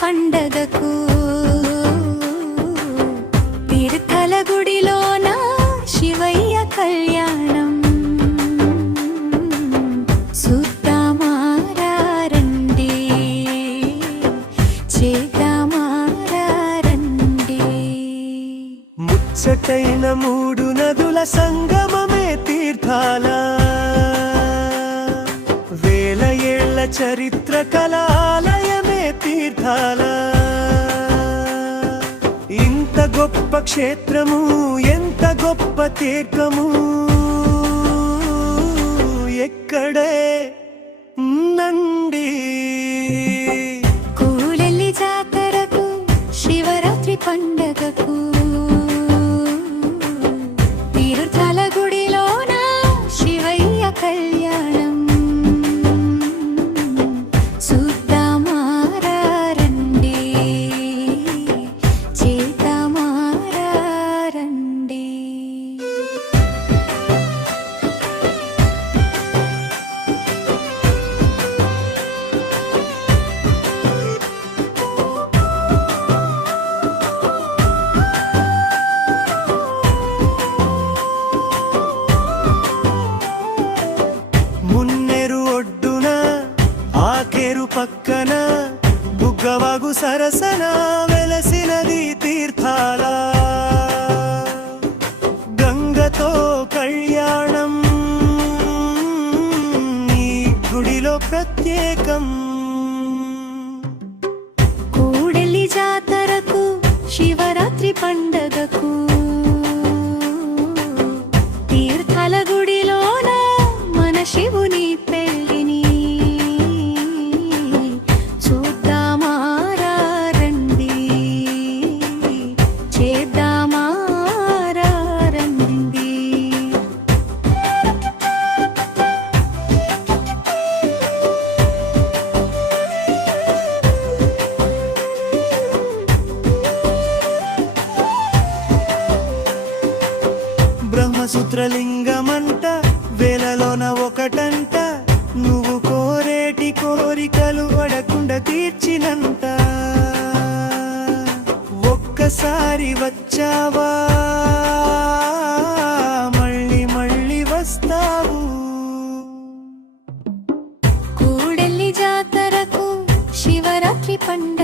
పండగకు తీర్థల గుడిలోన శివయ్య కళ్యాణం చూద్దామారండి చేద్దామారండి. ముచ్చటైన మూడు నదుల సంగమమే తీర్థాల వేల ఏళ్ల చరిత్ర కళాలయమే తీర్థాల. ఇంత గొప్ప క్షేత్రము ఎంత గొప్ప తీర్థము ఎక్కడే ఉందండి. కూలెల్లి జాతరకు శివరాత్రి పండగకు తీర్థాల గుడిలోన శివయ్య కళ్యాణం చూద్దామారండి చేద్దామారండి. మున్నెరు ఒడ్డున ఆకేరు పక్కన బుగ్గవాగు సరసన వెలసినది తీర్థాల గంగతో కళ్యాణం ఈ గుడిలో ప్రత్యేకం. కూడెల్లి జాతరకు శివరాత్రి పండగకు తీర్థాల గుడిలోన మన శివుని పెళ్ళిని చూద్దామారండి చేద్దామారండి. బ్రహ్మసూత్రలింగమంట వేలలోన ఒకటంట నువ్వు కోరేటి కోరికలు అడకుండా తీర్చినంట. ఒక్కసారి వచ్చావా మళ్ళీ మళ్ళీ వస్తావు. కూడెల్లి జాతరకు శివరాత్రి పండగ